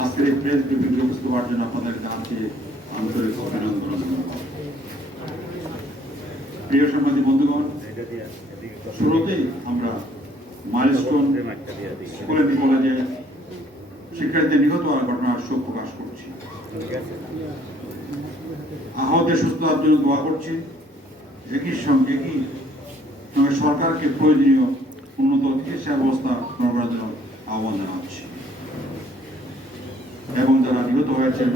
আজকের এই প্রেস ব্রিফিংয়ে উপস্থিত হওয়ার জন্য আপনাদের জানাচ্ছি আন্তরিক অভিনন্দন। প্রিয় সাংবাদিক বন্ধুগণ, শুরুতেই আমরা মাইলস্টোন স্কুল এন্ড কলেজে শিক্ষার্থীদের নিহত হওয়ার ঘটনার শোক প্রকাশ করছি। আহতদের সুস্থতার জন্য দোয়া করছি। একই সঙ্গে সরকারকে প্রয়োজনীয় উন্নত চিকিৎসা ব্যবস্থা গ্রহণ করার জন্য আহ্বান জানাচ্ছি এবং যারা নিহত হয়েছেন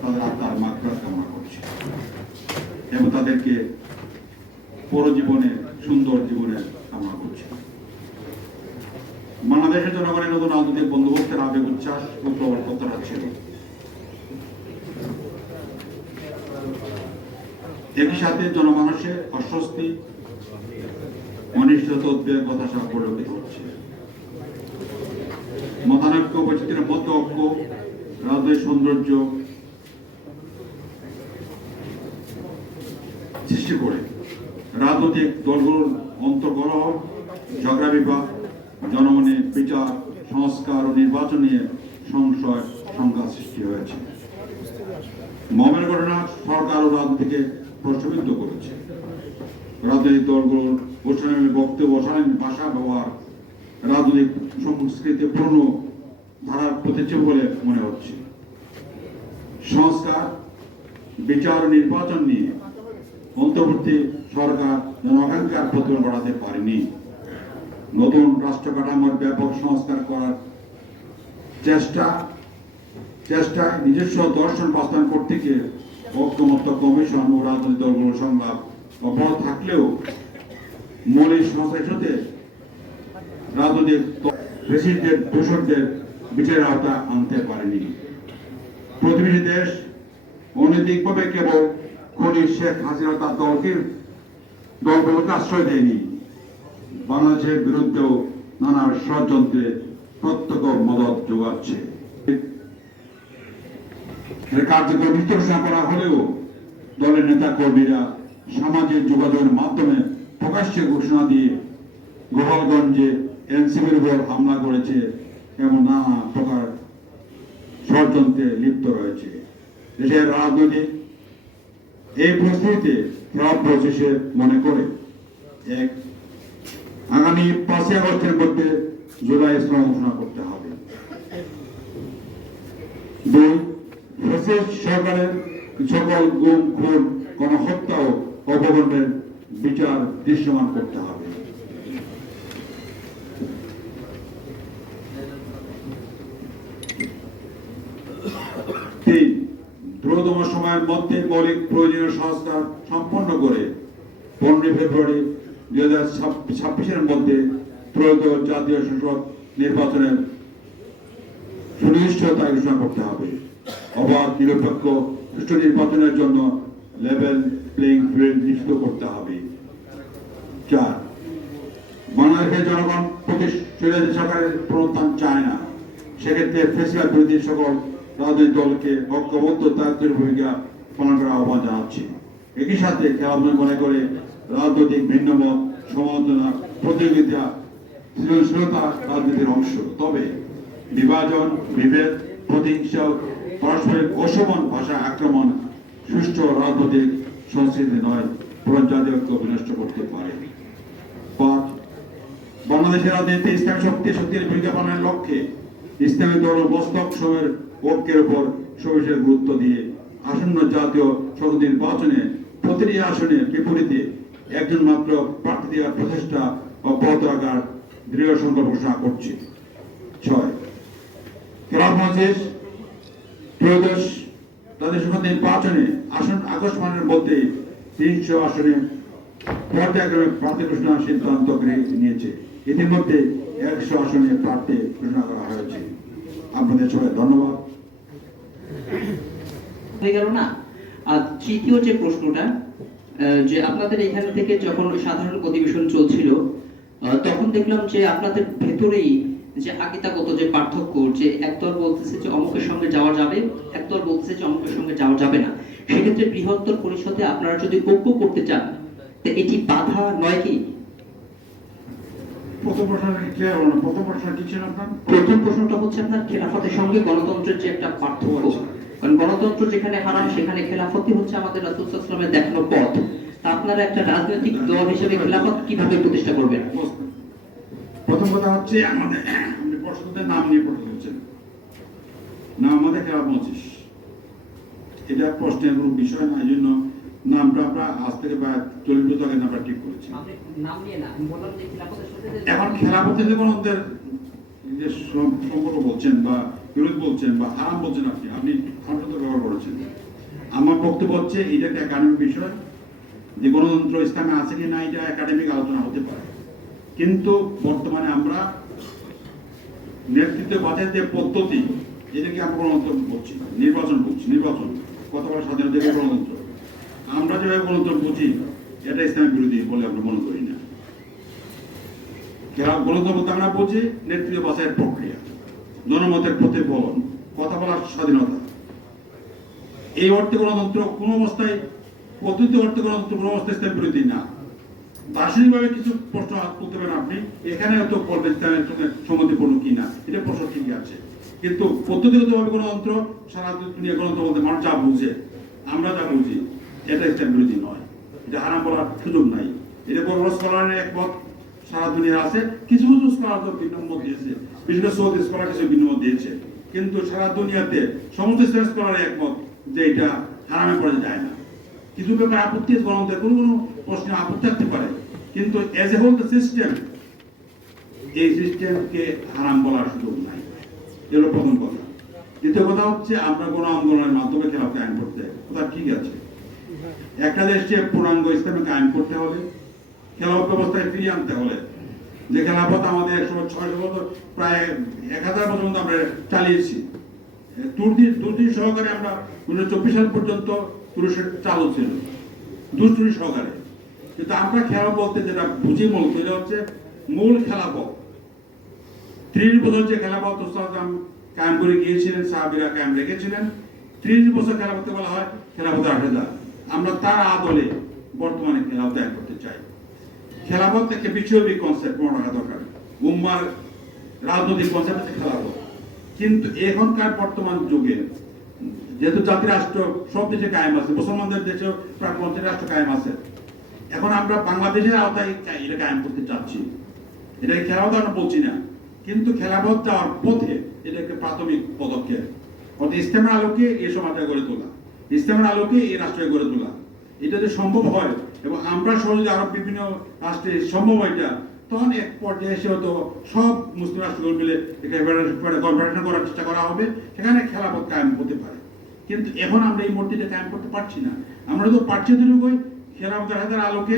তাদের আত্মার মাগফিরাত কামনা করছি এবং তাদেরকে পরজীবনে সুন্দর জীবনের কামনা করছি। বাংলাদেশের জনগণের নতুন রাজনৈতিক বন্দোবস্তের আবেগ উচ্ছ্বাস ও প্রবল প্রত্যাশা ছিল। একই সাথে জনমানুষের অস্বস্তি, অনিশ্চিত উদ্বেগ, হতাশা পরিলক্ষিত হচ্ছে। মতানৈক্য, বৈচিত্র্যের মধ্যে ঐক্য, রাজনৈতিক সৌন্দর্য সৃষ্টি করে রাজনৈতিক দলগুলোর অন্তর্কলহ, ঝগড়া বিবাদ, জনমনে বিচার, সংস্কার ও নির্বাচন নিয়ে সংশয় সংঘাত সৃষ্টি হয়েছে। মমের ঘটনা সরকার ও রাজনীতিকে প্রশ্নবিদ্ধ করেছে। রাজনৈতিক দলগুলোর অশালীন বক্তব্য, অশালীন ভাষা ব্যবহার রাজনৈতিক সংস্কৃতি পূর্ণ ধারার প্রতিচ্ছবি বলে মনে হচ্ছে। সংস্কার, বিচার ও নির্বাচন নিয়ে অন্তর্বর্তী সরকার জনআকাঙ্ক্ষার প্রতিফলন ঘটাতে পারেনি। নতুন রাষ্ট্র কাঠামোর ব্যাপক সংস্কার করার চেষ্টায় নিজস্ব দর্শন বাস্তবায়ন করতে গিয়ে ঐক্যমত্য কমিশন ও রাজনৈতিক দলগুলোর সংলাপ অব্যাহত থাকলেও মৌলিক সংস্কার ইস্যুতে রাজনৈতিক ফ্যাসিস্টদের দোষকদের বিচারের আওতা আনতে পারেনি। প্রতিবেশী দেশ অনৈতিকভাবে কেবল খনি শেখ হাসিনা তার দলগুলোকে আশ্রয় দেয়নি, বাংলাদেশের বিরুদ্ধেও নানা ষড়যন্ত্রে প্রত্যক্ষ মদত যোগাচ্ছে। কার্যক্রম ঘোষণা করা হলেও দলের নেতা কর্মীরা সামাজিক যোগাযোগের মাধ্যমে প্রকাশ্যে ঘোষণা দিয়ে গোপালগঞ্জে এনসিপির উপর হামলা করেছে এবং নানা প্রকার ষড়যন্ত্রে লিপ্ত রয়েছে। দেশের রাজনৈতিক এই পরিস্থিতিতে খারাপ প্রসেসে মনে করে এক, আগামী 5 আগস্টের মধ্যে জুলাই ইসলাম ঘোষণা করতে হবে। 2, সরকারের সকল গুম, খুন, গণহত্যা ও অপকর্মের বিচার দৃশ্যমান করতে হবে। 3, দ্রুততম সময়ের মধ্যে মৌলিক প্রয়োজনীয় সংস্কার সম্পন্ন করে 15 ফেব্রুয়ারি 2026-এর মধ্যে প্রয়োজিত জাতীয় সংসদ নির্বাচনের সুনিশ্চয়তা ঘোষণা করতে হবে। অবাধ, নিরপেক্ষ, সুষ্ঠু নির্বাচনের জন্য লেভেল প্লেইং ফিল্ড নিশ্চিত করতে হবে। 4, বাংলাদেশের জনগণ প্রতিষ্ঠা সরকারের প্রণোত্থান চায় না। সেক্ষেত্রে ফেসিবাদ বিরোধী সকল রাজনৈতিক দলকে ঐক্যবদ্ধ দায়িত্বের ভূমিকা পালন করার আহ্বান জানাচ্ছি। একই সাথে খেলাধুলা মনে করে রাজনৈতিক ভিন্নমত, সমালোচনা, প্রতিযোগিতা, সৃজনশীলতা রাজনীতির অংশ। তবে বিভাজন, বিভেদ, প্রতিহিংসা, পারস্পরিক অসমান ভাষা আক্রমণ সুষ্ঠু রাজনৈতিক সংস্কৃতি নয়, বরং জাতীয় ঐক্য বিনষ্ট করতে পারে। 5, বাংলাদেশের রাজনীতি ইসলামী শক্তির ভূমিকা পালনের লক্ষ্যে ইসলামী দল ও মস্তক সময়ের ঐক্যের উপর সবিশেষ গুরুত্ব দিয়ে আসন্ন জাতীয় সংসদ নির্বাচনে প্রতিটি আসনে বিপরীতে একজন মাত্র প্রার্থী দেওয়ার প্রচেষ্টা অব্যাহত রাখার দৃঢ় সংকল্প ঘোষণা করছে। 6, ক্লাব মজলিস ত্রয়োদশ জাতীয় সংসদ নির্বাচনে আসন আগস্ট মাসের মধ্যে 300 আসনে পর্যায়ক্রমে প্রার্থী ঘোষণার সিদ্ধান্ত নিয়েছে। ইতিমধ্যে 100 আসনে প্রার্থী ঘোষণা করা হয়েছে। আপনাদের সবাই ধন্যবাদ। হয়ে গেল না। আর তৃতীয় যে প্রশ্নটা, যে আপনাদের এখান থেকে যখন সাধারণ অধিবেশন চলছিল তখন দেখলাম যে আপনাদের ভেতরেই যে আকিদাগত যে পার্থক্য, যে একদল বলতেছে যে অমুকের সঙ্গে যাওয়া যাবে, একদল বলতেছে যে অমুকের সঙ্গে যাওয়া যাবে না। সেক্ষেত্রে বৃহত্তর পরিষদে আপনারা যদি ঐক্য করতে চান, এটি বাধা নয় কি? প্রথম প্রশ্ন ক্লিয়ার হলো না, প্রথম প্রশ্ন কি ছিল আপনার? প্রথম প্রশ্নটা হচ্ছে আপনার খেলাফতের সঙ্গে গণতন্ত্রের যে একটা পার্থক্য। কারণ গণতন্ত্র যেখানে হারাম সেখানে খেলাফতই হচ্ছে আমাদের রাসূল সাল্লাল্লাহু আলাইহি ওয়াসাল্লামের দেখানো পথ। তা আপনারা একটা রাজনৈতিক দল হিসেবে খেলাফত কিভাবে প্রতিষ্ঠা করবেন? প্রথম কথা হচ্ছে আমাদের আপনি প্রশ্নদের নাম নিয়ে প্রশ্ন করছেন না, আমাদের খেলাফত মজলিস, এটা প্রশ্নের কোনো বিষয় না। এই জন্য নামটা আমরা আজ থেকে বা 40 বছর আগে নামটা ঠিক করেছি। নাম নিয়ে না, আমি বললাম যে খেলাফতের সাথে এখন খেলাফতের যে ওদের যে সম্পর্ক বলছেন বা বিরোধ বলছেন বা হারাম বলছেন, আপনি হারাম শব্দ ব্যবহার করেছেন। আমার বক্তব্য হচ্ছে এটা একটা একাডেমিক বিষয়, যে গণতন্ত্র ইসলামে আছে কি না এটা একাডেমিক আলোচনা হতে পারে, কিন্তু বর্তমানে আমরা নেতৃত্ব বাছাই যে পদ্ধতি, এটাকে আমরা গণতন্ত্র বলছি, নির্বাচন বলছি। নির্বাচন কথা বলার স্বাধীনতা গণতন্ত্র, আমরা যেভাবে গণতন্ত্র বুঝি এটা ইসলামের বিরোধী বলে আমরা মনে করি না। গণতন্ত্র বলতে আমরা বুঝি নেতৃত্ব বাছাইয়ের প্রক্রিয়া, জনমতের প্রতিফলন, কথা বলার স্বাধীনতা। এই অর্থে গণতন্ত্র কোন অবস্থায়, পদ্ধতি অর্থে গণতন্ত্র কোন অবস্থায় ইসলামের বিরোধী না। দার্শনিকভাবে কিছু প্রশ্ন তুলতে পারেন আপনি, এখানে হয়তো বলবেন ইসলামের সঙ্গে সম্মতিপূর্ণ কিনা, এটা প্রশ্ন ঠিকই আছে, কিন্তু পদ্ধতিগতভাবে গণতন্ত্র সারা দুনিয়া গণতন্ত্র বলতে মানুষ যা বুঝে, আমরা যা বুঝি, এটা ইসলাম বিরোধী নয়, এটা হারাম বলার সুযোগ নাই। এটা বড় বড় স্কলারের একমত সারা দুনিয়া আছে, কিছু কিছু স্কলার তো ভিন্ন মত দিয়েছে, বিশেষ করে সৌদি স্কলার কিছু ভিন্ন মত দিয়েছে, কিন্তু সারা দুনিয়াতে সমস্ত ইসলাম স্কলারের একমত যে এটা হারামে পড়ে যায় না। কিছু ব্যাপারে আপত্তি গণতন্ত্রের কোনো কোনো প্রশ্নে আপত্তি থাকতে পারে, কিন্তু as a whole the system, এই সিস্টেমকে হারাম বলার সুযোগ নাই। এগুলো প্রথম কথা। দ্বিতীয় কথা হচ্ছে আমরা গণ আন্দোলনের মাধ্যমে খেলাফত কায়েম করতে, কথা ঠিক আছে। একটা দেশকে পূর্ণাঙ্গ ইসলামে কায়েম করতে হলে, খেলাফত ব্যবস্থায় ফিরিয়ে আনতে হলে, যে খেলাফত আমাদের 100-600 বছর, প্রায় 1000 বছর মতো আমরা চালিয়েছি, দুর্দিন সহকারে আমরা 1924 সাল পর্যন্ত তুরস্কের চালু ছিল, দুষ্টুরি সহকারে। কিন্তু আমরা খেলাফত বলতে যেটা বুঝি মূলত এটা হচ্ছে মূল খেলাফত। 30 বছর যে খেলাফত রাসূল কায়েম করে গিয়েছিলেন, সাহাবীরা কায়েম রেখেছিলেন, 30 বছর খেলাফতকে বলা হয় খেলাফতের আশীর্বাদ। আমরা তার আদলে বর্তমানে খেলাফত কায়েম করতে চাই। খেলাফত একটা বিশ্বব্যাপী কনসেপ্ট মনে রাখা দরকার, উম্মার রাজনৈতিক কনসেপ্ট হচ্ছে খেলাফত। কিন্তু এখনকার বর্তমান যুগে যেহেতু জাতি রাষ্ট্র সব দেশে কায়েম আছে, মুসলমানদের দেশেও প্রায় 50 রাষ্ট্র কায়েম আছে, এখন আমরা বাংলাদেশের আওতায় এটা কায়েম করতে চাচ্ছি। এটাকে খেলাফত আমরা বলছি না, কিন্তু খেলাফত যাওয়ার পথে এটা একটা প্রাথমিক পদক্ষেপ। অর্থাৎ ইসলামের আলোকে এই সমাজটা গড়ে তোলা, ইসলামের আলোকে এই রাষ্ট্রকে গড়ে তোলা। এটা যদি সম্ভব হয় এবং আমরা সহজে আরো বিভিন্ন রাষ্ট্রে সম্ভব হয়, এটা তখন এক পর্যায়ে এসে হয়তো সব মুসলিম রাষ্ট্রগুলো মিলে কনফেডারেশন করার চেষ্টা করা হবে, সেখানে খেলাফত কায়েম হতে পারে। কিন্তু এখন আমরা এই মূর্তিটা কায়েম করতে পারছি না। আমরা তো পারছি দুটোই, খেলাফতের হাতের আলোকে,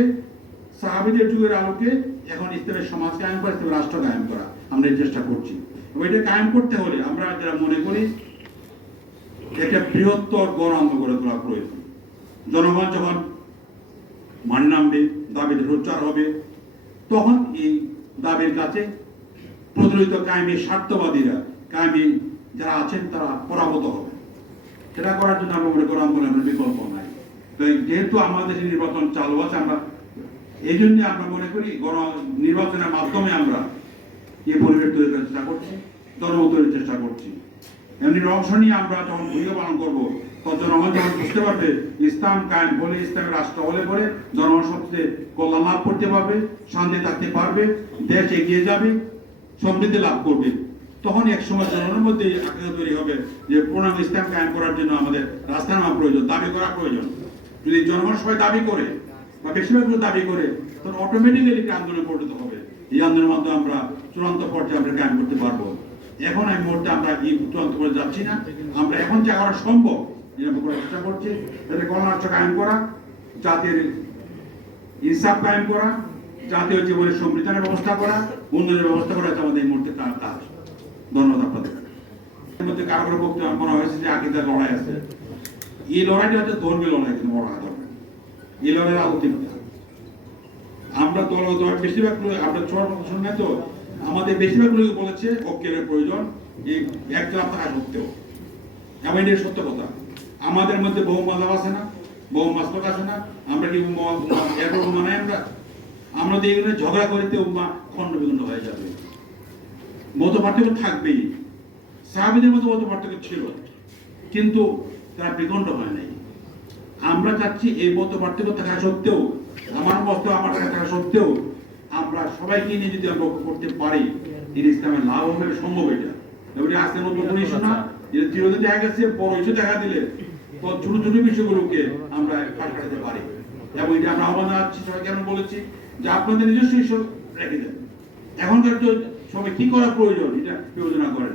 সাহাবীদের যুগের আলোকে এখন ইসলামের সমাজ কায়েম করা, ইসলামের রাষ্ট্র কায়েম করা আমরা এই চেষ্টা করছি। এবং এটা কায়েম করতে হলে আমরা যারা মনে করি একটা বৃহত্তর গণ আন্দোলন গড়ে তোলা প্রয়োজন। জনগণ যখন মাঠে নামবে, দাবিতে সোচ্চার হবে, তখন এই দাবির কাছে প্রচলিত কায়েমি স্বার্থবাদীরা, কায়েমি যারা আছেন তারা পরাভূত হবে। সেটা করার জন্য আমরা মনে করি আন্দোলনের বিকল্প নাই। তো যেহেতু আমাদের দেশে নির্বাচন চালু আছে, আমরা এই জন্য আমরা মনে করি নির্বাচনের মাধ্যমে আমরা এই পরিবেশ তৈরি করার চেষ্টা করছি, জনমত তৈরির চেষ্টা করছি। এমনি অংশ নিয়ে আমরা যখন ভূমিকা পালন করবো, তখন জনগণ যখন বুঝতে পারবে ইসলাম কায়েম হলে, ইসলামের রাষ্ট্র হলে পরে জনগণ সবচেয়ে কল্যাণ লাভ করতে পারবে, শান্তি থাকতে পারবে, দেশ এগিয়ে যাবে, সমৃদ্ধি লাভ করবে, তখন এক সময় জনগণের মধ্যে আগ্রহ তৈরি হবে যে পূর্ণাঙ্গ ইসলাম কায়েম করার জন্য আমাদের রাস্তা নেওয়া প্রয়োজন, দাবি করা প্রয়োজন। যদি জনগণ সবাই দাবি করে বা বেশিরভাগগুলো দাবি করে, তখন অটোমেটিক্যালি একটা আন্দোলন পরিণত হবে। এই আন্দোলনের মাধ্যমে আমরা চূড়ান্ত পর্যায়ে আমরা কায়েম করতে পারবো। এখন এই মুহূর্তে আমরা এই চূড়ান্ত করে যাচ্ছি না, আমরা এখন যা করা সম্ভব এটা করার চেষ্টা করছি, যাতে গণরাষ্ট্র কায়েম করা, জাতির ইনসাফ কায়েম করা, জাতীয় জীবনের সমৃদ্ধনের ব্যবস্থা করা, উন্নয়নের ব্যবস্থা করা, আমাদের এই মুহূর্তে কাজ। ধন্যবাদ আপনাদের। এর মধ্যে কারো কারো বক্তব্য মনে হয়েছে যে আকিদার লড়াই আছে। এই লড়াইটা হচ্ছে ধর্মীয় লড়াই, কিন্তু বড় কথা এই লড়াইয়ের আলোচনা আমরা দলগত বেশিরভাগ আমরা ছোট শুনে তো আমাদের বেশিরভাগ লোক বলেছে ঐক্যের প্রয়োজন, এই একতলাপ থাকা সত্ত্বেও। এমন এটা সত্য কথা। আমাদের মধ্যে বহু মাযহাব আছে না, বহু মাসলক আছে না, আমরা কি এরকম মানাই? আমরা তো এগুলো ঝগড়া করিতে খণ্ড বিখণ্ড হয়ে যাবে। মত পার্থক্য থাকবেই, সাহাবীদের মধ্যে মত পার্থক্য ছিল, কিন্তু তারা বিখণ্ড হয় নাই। আমরা চাচ্ছি এই মত পার্থক্য থাকা সত্ত্বেও, আমার মত আমার থাকা সত্ত্বেও আমরা সবাইকে নিয়ে যদি আমরা লক্ষ্য করতে পারি, এই ইসলামের লাভ হবে, সম্ভব। এটা এবারে আজকে নতুন কোনো ইস্যু না, এটা চিরদিন দেখা গেছে, বড় ইস্যু দেখা দিলে তো ছোট ছোট বিষয়গুলোকে আমরা কাট কাটাতে পারি। এবং এটা আমরা আহ্বান জানাচ্ছি সবাইকে, আমরা বলেছি যে আপনাদের নিজস্ব ইস্যু রেখে দেন। এখনকার তো সবাই কি করা প্রয়োজন এটা বিবেচনা করেন।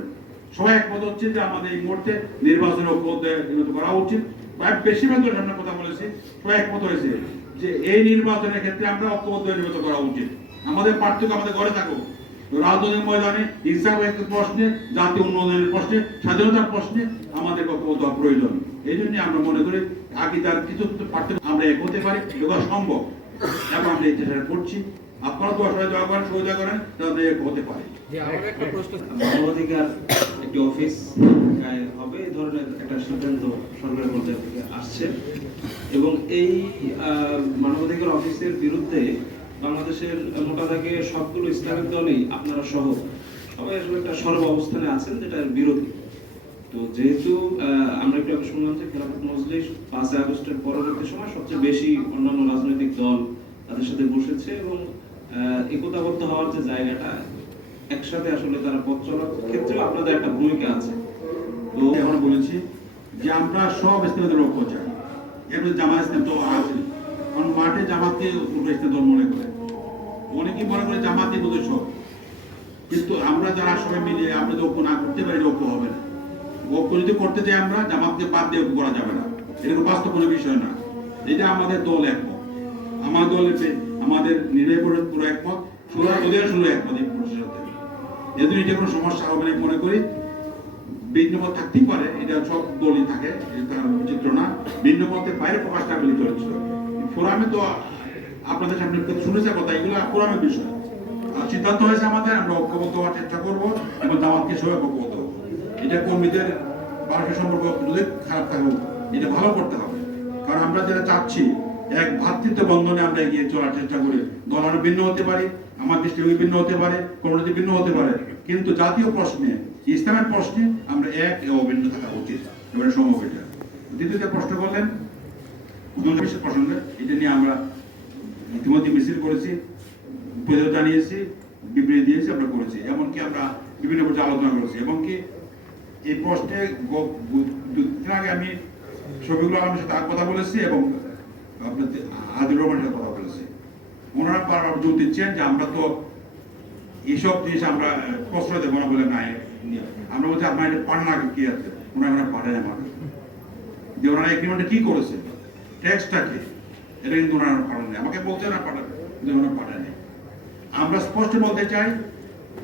সবাই একমত হচ্ছে যে আমাদের এই মুহূর্তে নির্বাচন ঐক্যবদ্ধ করা উচিত। বেশিরভাগ দলের সামনে কথা বলেছি, সবাই একমত হয়েছে যে এই নির্বাচনের ক্ষেত্রে আমরা ঐক্যবদ্ধ নির্বাচন করা উচিত। আমাদের পার্থক্য আমাদের ঘরে থাকুক, রাজনৈতিক ময়দানে ইসলামের প্রশ্নে, জাতীয় উন্নয়নের প্রশ্নে, স্বাধীনতার প্রশ্নে আমাদের ঐক্যবদ্ধ হওয়া প্রয়োজন। এই জন্য আমরা মনে করি আকিদার কিছু কিছু পার্থক্য আমরা এক হতে পারি, এগুলো সম্ভব, এবং আমরা এই চেষ্টা করছি। আপনারা তো আসলে দোয়া করেন, সহযোগিতা করেন, তাহলে এক হতে পারে। মানবাধিকার একটি অফিস হবে, এই ধরনের একটা সিদ্ধান্ত সরকারের পর্যায় থেকে আসছে, এবং এই মানবাধিকার অফিসের বিরুদ্ধে বাংলাদেশের মোটা দাগে সবগুলো ইসলামিক দলই, আপনারা সহ সবাই আসলে একটা সরব অবস্থানে আছেন যেটার বিরোধী। তো যেহেতু আমরা একটু আগে শুনলাম যে খেলাফত মজলিস 5 আগস্টের পরবর্তী সময় সবচেয়ে বেশি অন্যান্য রাজনৈতিক দল তাদের সাথে বসেছে, এবং একতাবদ্ধ হওয়ার যে জায়গাটা, একসাথে আসলে তারা পথ চলার ক্ষেত্রে আপনাদের একটা ভূমিকা আছে। তো এখন বলেছি যে আমরা সব ইসলামের লক্ষ্য চাই, এর মধ্যে জামাত ইসলাম তো আছে, কারণ মাঠে জামাতকে ইসলাম দল মনে করে, অনেকেই মনে করে জামাতই বোধ সব, কিন্তু আমরা যারা সবাই মিলে আমরা যদি ঐক্য না করতে পারি, ঐক্য হবে না। ঐক্য যদি করতে চাই আমরা, জামাতকে বাদ দিয়ে ঐক্য করা যাবে না, এটা কোনো বাস্তব কোনো বিষয় না। এটা আমাদের দল একমত, আমার দলের আমাদের নির্বাহী পরিষদ পুরো একমত, ওদের শুরু একমত এই প্রশ্নের সাথে। এদের এটা কোনো সমস্যা হবে না মনে করি। ভিন্ন মত থাকতেই পারে, এটা সব দলই থাকে, এটা চিত্র না। ভিন্ন মতের বাইরে প্রকাশটা বলে চলেছিল ফোরামে, তো আপনাদের সামনে শুনেছে কথা, এগুলো ফোরামের বিষয়। আর সিদ্ধান্ত হয়েছে আমাদের, আমরা ঐক্যবদ্ধ হওয়ার চেষ্টা করবো এবং জামাতকে সবাই ঐক্যবদ্ধ হবো। এটা কর্মীদের পারস্পরিক সম্পর্ক যদি খারাপ থাকুক, এটা ভালো করতে হবে। কারণ আমরা যেটা চাচ্ছি, এক ভ্রাতৃত্ব বন্ধনে আমরা এগিয়ে চলার চেষ্টা করি। দল আরো ভিন্ন হতে পারে, আমার দৃষ্টিভঙ্গি ভিন্ন হতে পারে, কমিউনিটি ভিন্ন হতে পারে, কিন্তু জাতীয় প্রশ্নে, ইসলামের প্রশ্নে আমরা এক অভিন্ন থাকা উচিত। এবারে সম্ভব এটা। দ্বিতীয়ত প্রশ্ন করলেন প্রসঙ্গে, এটা নিয়ে আমরা ইতিমধ্যে মিছিল করেছি, প্রতিবাদ জানিয়েছি, বিবৃতি দিয়েছি, আমরা করেছি। এমনকি আমরা বিভিন্ন পর্যায়ে আলোচনা করেছি, এবং কি এই প্রশ্নে দুদিন আগে আমি শফিকুল আলমের সাথে কথা বলেছি, এবং আপনার আদিল রহমানের সাথে কথা বলেছি। ওনারা বারবার জোর দিচ্ছেন যে আমরা তো এইসব জিনিস আমরা প্রশ্রয় দেবো না বলে নাই, আমরা বলছি আপনার এটা পান্না কি আছে, ওনারা পারেন আমাকে যে ওনারা এগ্রিমেন্টে কি করেছে, ট্যাক্সটা কি, এটা কিন্তু ওনারা পারেন না। আমাকে বলছে না পাঠাবে, কিন্তু ওনারা পাঠায়নি। আমরা স্পষ্ট বলতে চাই,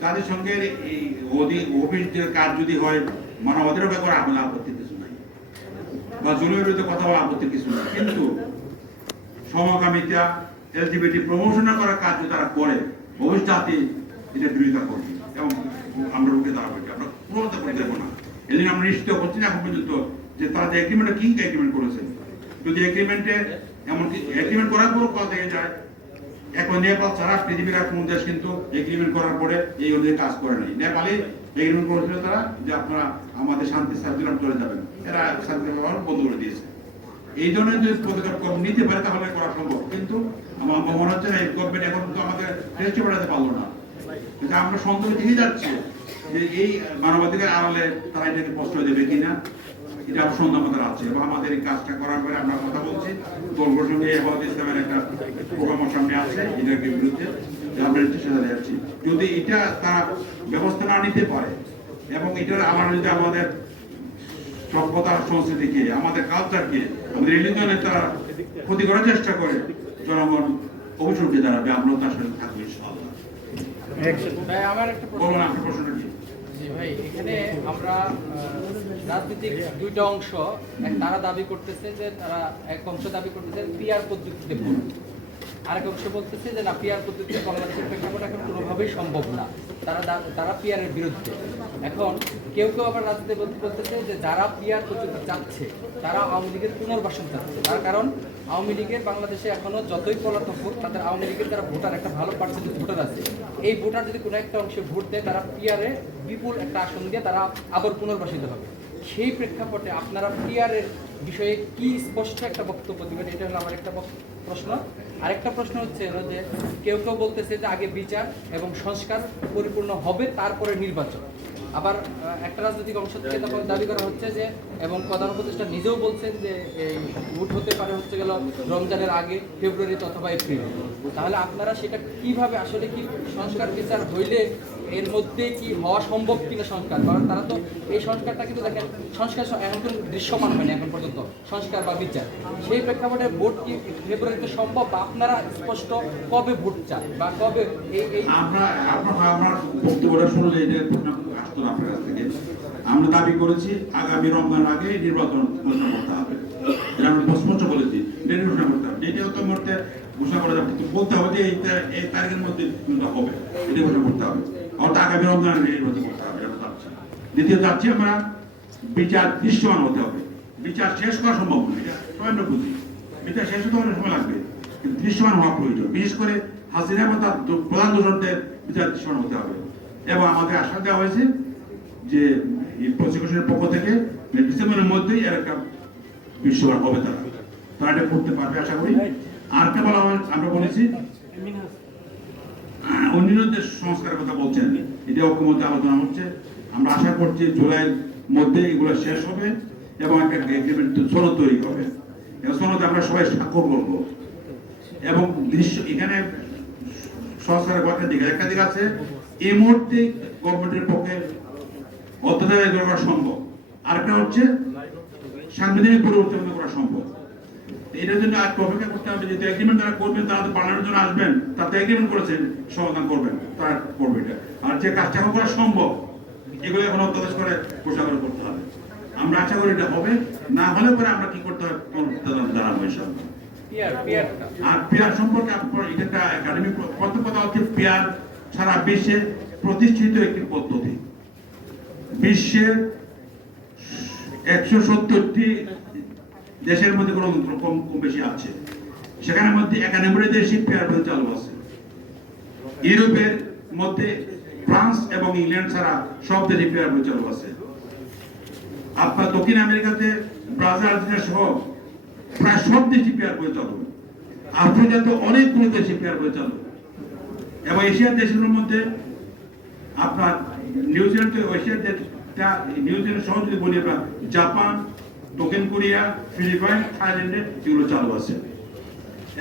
তাদের সঙ্গে এই অফিসের কাজ যদি হয়, মানবাধিকারের ব্যাপারে আমাদের আপত্তির কিছু নাই, বা জুলুমের বিরুদ্ধে কথা বলা আপত্তির কিছু নাই, কিন্তু সমকামিতা, এলজিবিটি প্রমোশন করার কাজ যদি তারা করে, ভবিষ্যতে এটা বিরোধিতা করবে, এবং আমরা রুখে দাঁড়াবো, আমরা পুরোটা করে দেবো না। এই জন্য আমরা নিশ্চিত হচ্ছি না এখন পর্যন্ত যে তারা যে এগ্রিমেন্টে কি এগ্রিমেন্ট করেছে। যদি এগ্রিমেন্টে এমনকি এগ্রিমেন্ট করার পরও কথা থেকে যায়, এখন নেপাল ছাড়া পৃথিবীর আর কোন দেশ কিন্তু এগ্রিমেন্ট করার পরে এই অনুযায়ী কাজ করে নাই। নেপালে এগ্রিমেন্ট করেছিল তারা যে আপনারা আমাদের শান্তি সার্টিফিকেট চলে যাবেন, এরা শান্তি ব্যবহার বন্ধ করে দিয়েছে। এই ধরনের যদি পদক্ষেপ নিতে পারে তাহলে করা সম্ভব, কিন্তু আমার মনে হচ্ছে না এই গভর্নমেন্ট এখন তো আমাদের টেস্টে পাঠাতে পারলো না। আমরা সন্দেহ থেকে যাচ্ছি যে এই মানবাধিকার আড়ালে তারা এটাকে প্রশ্রয় দেবে কিনা, এটা সন্দেহ আমাদের আছে। এবং আমাদের এই কাজটা করার পরে আমরা কথা বলছি দলগুলোর সঙ্গে, হেফাজত ইসলামের একটা প্রোগ্রাম সামনে আছে এটাকে বিরুদ্ধে, আমরা চেষ্টা চালিয়ে যাচ্ছি। যদি এটা তারা ব্যবস্থা না নিতে পারে, এবং এটার আমার যদি আমাদের সভ্যতার সংস্কৃতিকে, আমাদের কালচারকে, আমাদের রিলিজনের তারা ক্ষতি করার চেষ্টা করে, জনগণ অবশ্যই উঠে দাঁড়াবে, আমরাও তার সাথে থাকবো ইনশাআল্লাহ। আমার একটা বলুন আপনার প্রশ্নটা কি? জি ভাই, এখানে আমরা রাজনৈতিক দুইটা অংশ, তারা দাবি করতেছে যে তারা এক অংশ দাবি করতেছে পিআর পদ্ধতিতে ভোট, আরেক অংশ বলতেছে যে না পিয়ার পদ্ধতিতে বাংলাদেশের প্রেক্ষাপট এখন কোনোভাবেই সম্ভব না, তারা পিয়ারের বিরুদ্ধে। এখন কেউ কেউ আবার রাজনীতি বলতেছে যে যারা পিয়ার পদ্ধতি চাচ্ছে তারা আওয়ামী লীগের পুনর্বাসন চাচ্ছে, তার কারণ আওয়ামী লীগের বাংলাদেশে এখনো যতই পলাতক হোক তাদের আওয়ামী লীগের যারা ভোটার একটা ভালো পার্সেন্টেজ ভোটার আছে, এই ভোটার যদি কোনো একটা অংশে ভোট দেয় তারা পিয়ারে বিপুল একটা আসন দিয়ে তারা আবার পুনর্বাসিত হবে। সেই প্রেক্ষাপটে আপনারা পিয়ারের বিষয়ে কি স্পষ্ট একটা বক্তব্য দিবেন, এটা হলো আমার একটা প্রশ্ন। আরেকটা প্রশ্ন হচ্ছে যে কেউ কেউ বলতেছে যে আগে বিচার এবং সংস্কার পরিপূর্ণ হবে তারপরে নির্বাচন। আবার একটা রাজনৈতিক অংশ থেকে তখন দাবি করা হচ্ছে যে, এবং প্রধান উপদেষ্টা নিজেও বলছেন যে এই ভোট হতে পারে হচ্ছে গেল রমজানের আগে, ফেব্রুয়ারিতে অথবা এপ্রিলে। তাহলে আপনারা সেটা কিভাবে আসলে কি সংস্কার বিচার হইলে এর মধ্যে কি হওয়া সম্ভব কিনা সংস্কার, কারণ তারা তো এই সংস্কারটা কিন্তু দেখেন সংস্কার এখন কোনো দৃশ্যমান হয়নি এখন পর্যন্ত সংস্কার বা বিচার। সেই প্রেক্ষাপটে ভোট কি ফেব্রুয়ারিতে সম্ভব, বা আপনারা স্পষ্ট কবে ভোট চান বা কবে এই আমরা বক্তব্যটা শুনলে এটা প্রশ্ন আসতো না আপনার কাছ থেকে। আমরা দাবি করেছি আগামী রমজান আগে নির্বাচন ঘোষণা করতে হবে, এটা আমরা স্পষ্ট বলেছি ডেট ঘোষণা করতে হবে। ডেটেও তো মুহূর্তে ঘোষণা করা যাবে, বলতে হবে যে এই তারিখের মধ্যে হবে, এটা ঘোষণা করতে হবে, অর্থাৎ আগামী রমজান আগে নির্বাচন করতে হবে, এটা চাচ্ছি। দ্বিতীয় চাচ্ছি আমরা বিচার দৃশ্যমান হতে হবে। বিচার শেষ করা সম্ভব নয়, এটা সবাই আমরা বুঝি, বিচার শেষ হতে অনেক সময় লাগবে, কিন্তু দৃশ্যমান হওয়া প্রয়োজন। বিশেষ করে হাসিনা এবং তার প্রধান দোষরদের বিচার দৃশ্যমান হতে হবে। এবং আমাদের আশ্বাস দেওয়া হয়েছে যে প্রসিকিউশনের পক্ষ থেকে ডিসেম্বরের মধ্যেই এর একটা বিশ্বমান হবে, তারা এটা করতে পারবে আশা করি। আরেকটা বলা হয়, আমরা বলেছি অন্যান্য যে সংস্কারের কথা বলছেন, এটা ঐক্যমধ্যে আলোচনা হচ্ছে। আমরা আশা করছি জুলাইয়ের মধ্যে এগুলো শেষ হবে এবং একটা এগ্রিমেন্ট সনদ তৈরি হবে। সনদে আমরা সবাই স্বাক্ষর করবো। এবং দৃশ্য এখানে সংস্কারের কথা দিকে একটা দিক আছে, এই মুহূর্তে গভর্নমেন্টের পক্ষে অত্যাচার করা সম্ভব, আরেকটা হচ্ছে সাংবিধানিক পরিবর্তন করা সম্ভব। এটার জন্য আর অপেক্ষা করতে হবে, যেহেতু এগ্রিমেন্ট তারা করবেন, তারা তো পার্লামেন্টের জন্য আসবেন, তাতে এগ্রিমেন্ট করেছেন সমাধান করবেন, তারা করবে এটা। আর যে কাজটা এখন করা সম্ভব, এগুলো এখন অত্যাদেশ করে ঘোষণা করতে হবে। আমরা আশা করি এটা হবে, না হলে পরে আমরা কি করতে হবে জানাবো ইনশাআল্লাহ। আর পিয়ার সম্পর্কে আপনার এটা একটা একাডেমিক কথা হচ্ছে, পিয়ার সারা বিশ্বে প্রতিষ্ঠিত একটি পদ্ধতি। বিশ্বের 170টি দেশের মধ্যে গণতন্ত্র কম বেশি আছে, সেখানের মধ্যে 91 দেশে পিয়ার পদ্ধতি চালু আছে। ইউরোপের মধ্যে ফ্রান্স এবং ইংল্যান্ড ছাড়া সব দেশে পিয়ার পদ্ধতি চালু আছে। আপনার দক্ষিণ আমেরিকাতে ব্রাজিল, আর্জেন্টিনা সহ প্রায় সব দেশে পিয়ার পদ্ধতি চালু। আফ্রিকাতে অনেকগুলো দেশে পিয়ার পদ্ধতি চালু। এবং এশিয়ার দেশগুলোর মধ্যে আপনার নিউজিল্যান্ড, এশিয়ার নিউজিল্যান্ড সহ যদি বলি আমরা, জাপান, দক্ষিণ কোরিয়া, ফিলিপাইন, থাইল্যান্ডে এগুলো চালু আছে।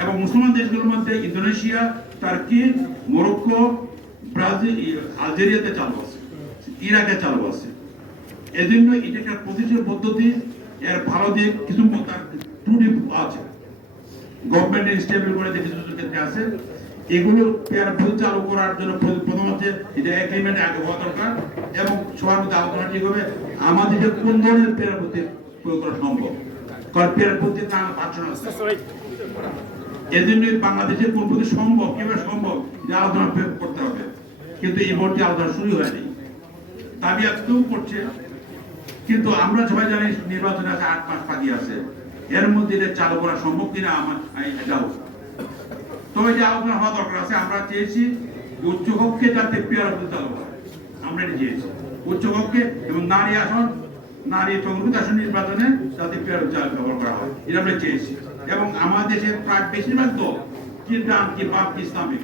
এবং মুসলমান দেশগুলোর মধ্যে ইন্দোনেশিয়া, টার্কি, মরক্কো, ব্রাজিল, আলজেরিয়াতে চালু আছে, ইরাকে চালু আছে। এজন্য এটা একটা প্রতিষ্ঠিত পদ্ধতি। এর ভালো দিক কিছু, তার ত্রুটি আছে, গভর্নমেন্ট স্টেবল করে কিছু কিছু ক্ষেত্রে আছে। এগুলো পেয়ার পদ্ধতি চালু করার জন্য প্রথম হচ্ছে এটা এগ্রিমেন্ট আগে হওয়া দরকার, এবং সবার মধ্যে আলোচনা ঠিক হবে আমাদের কোন ধরনের পেয়ার পদ্ধতি প্রয়োগ করা সম্ভব, কারণ পেয়ার পদ্ধতি তার পার্সোনাল আছে। এজন্য বাংলাদেশে কোন পদ্ধতি সম্ভব, কিভাবে সম্ভব, যে আলোচনা করতে হবে। কিন্তু এই মুহূর্তে আলোচনা শুরু হয়নি, দাবি আজকেও করছে। কিন্তু আমরা সবাই জানি নির্বাচনে আছে 8 মাস বাকি আছে, এর মধ্যে এটা চালু করা সম্ভব কিনা আমার এটাও। তবে যে আলোচনা হওয়া দরকার আছে, আমরা চেয়েছি উচ্চকক্ষে যাতে পেয়ার পদ্ধতি চালু হয়, আমরা এটা চেয়েছি উচ্চকক্ষে, এবং নারী আসন, নারী সংরক্ষিত আসন নির্বাচনে যাতে পেয়ার পদ্ধতি ব্যবহার করা হয়, এটা আমরা চেয়েছি। এবং আমাদের দেশের প্রায় বেশিরভাগ দল, কি ডান কি বাম কি ইসলামিক,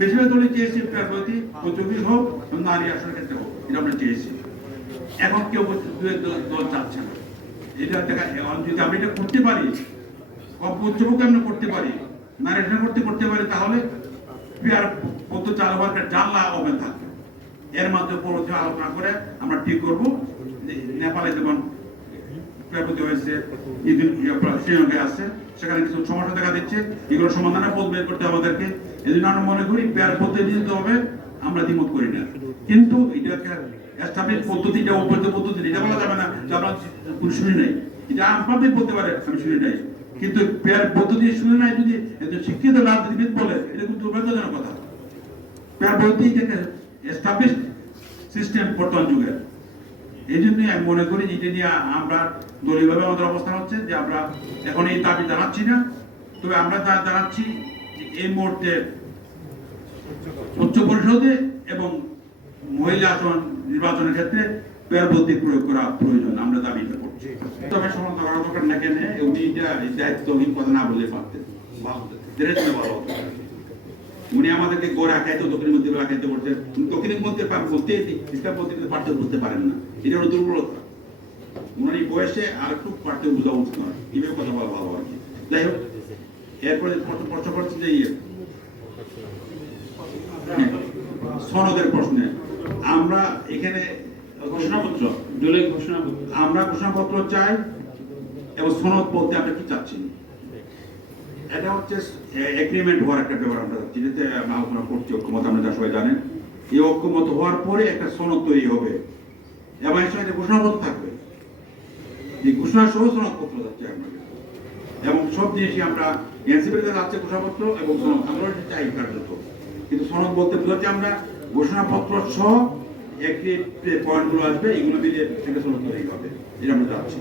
বেশিরভাগ দলই চেয়েছি পেয়ার পদ্ধতি উচ্চকক্ষে হোক, নারী আসনের ক্ষেত্রে হোক, এটা আমরা চেয়েছি। এখন কেউ দল চাচ্ছে না এটা দেখা। যদি আমরা এটা করতে পারি, উচ্চকক্ষে আমরা করতে পারি, নারী আসন করতে পারি, তাহলে পেয়ার পদ্ধতি চালু হওয়ার একটা জানলা ওপেন থাকবে। এর মাধ্যমে পরবর্তী আলোচনা করে আমরা ঠিক করবো। নেপালে যেমন পেয়ার পদ্ধতি হয়েছে, শ্রীলঙ্কায় আসছে, সেখানে কিছু সমস্যা দেখা দিচ্ছে, এগুলো সমাধানের পথ বের করতে আমাদেরকে। এই জন্য আমরা মনে করি পেয়ার পদ্ধতি দিতে হবে, আমরা দ্বিমত করি না। কিন্তু এটা একটা এস্টাবলিশ পদ্ধতি, এটা অবৈধ পদ্ধতি, এটা বলা যাবে না যে আমরা শুনি নাই, এটা আপনাদের বলতে পারে আমি শুনি নাই, কিন্তু পেয়ার পদ্ধতি শুনে নাই যদি একজন শিক্ষিত রাজনীতিবিদ বলে এটা খুব দুর্ভাগ্যজনক কথা। পেয়ার পদ্ধতি থেকে এস্টাবলিশড সিস্টেম বর্তমান যুগের। এই জন্যই আমি মনে করি যে এটা নিয়ে আমরা দলীয়ভাবে আমাদের অবস্থান হচ্ছে যে আমরা এখন এই দাবি জানাচ্ছি না, তবে আমরা জানাচ্ছি যে এই মুহূর্তে উচ্চ পরিষদে এবং মহিলা আসন নির্বাচনের ক্ষেত্রে পেয়ার পদ্ধতি প্রয়োগ করা প্রয়োজন, আমরা দাবিটা করছি। তবে সমান্ত করার দরকার না কেন, উনি এটা দায়িত্বহীন কথা না বলে পারতেন, ভালো হতো। উনি আমাদেরকে গোড়া খাইতে দক্ষিণের মধ্যে খাইতে করছেন, দক্ষিণের মধ্যে বলতে ইসলাম বলতে পার্থক্য বুঝতে পারেন না, এটা হলো দুর্বলতা। উনার এই বয়সে আর একটু পার্থক্য বোঝা উচিত নয়, এইভাবে কথা বলা ভালো আর কি। যাই হোক, এরপরে প্রশ্ন করছে যে সনদের প্রশ্নে আমরা এখানে ঘোষণাপত্র আমরা ঘোষণাপত্র চাই এবং সনদ বলতে আমরা কি চাচ্ছি, এটা হচ্ছে এগ্রিমেন্ট হওয়ার একটা ব্যাপার আমরা চাচ্ছি, যেতে আমরা আলোচনা করছি ঐক্যমত, আমরা যা সবাই জানেন। এই ঐক্যমত হওয়ার পরে একটা সনদ তৈরি হবে এবং এর সঙ্গে ঘোষণাপত্র থাকবে, এই ঘোষণা সহ সনদপত্র যাচ্ছে আমরা, এবং সব জিনিসই আমরা এনসিপিতে যাচ্ছে ঘোষণাপত্র এবং সনদ আমরা চাই কার্যত। কিন্তু সনদ বলতে বোঝাচ্ছে আমরা ঘোষণাপত্র সহ একটি পয়েন্টগুলো আসবে, এগুলো মিলিয়ে একটা সনদ তৈরি হবে, এটা আমরা চাচ্ছি।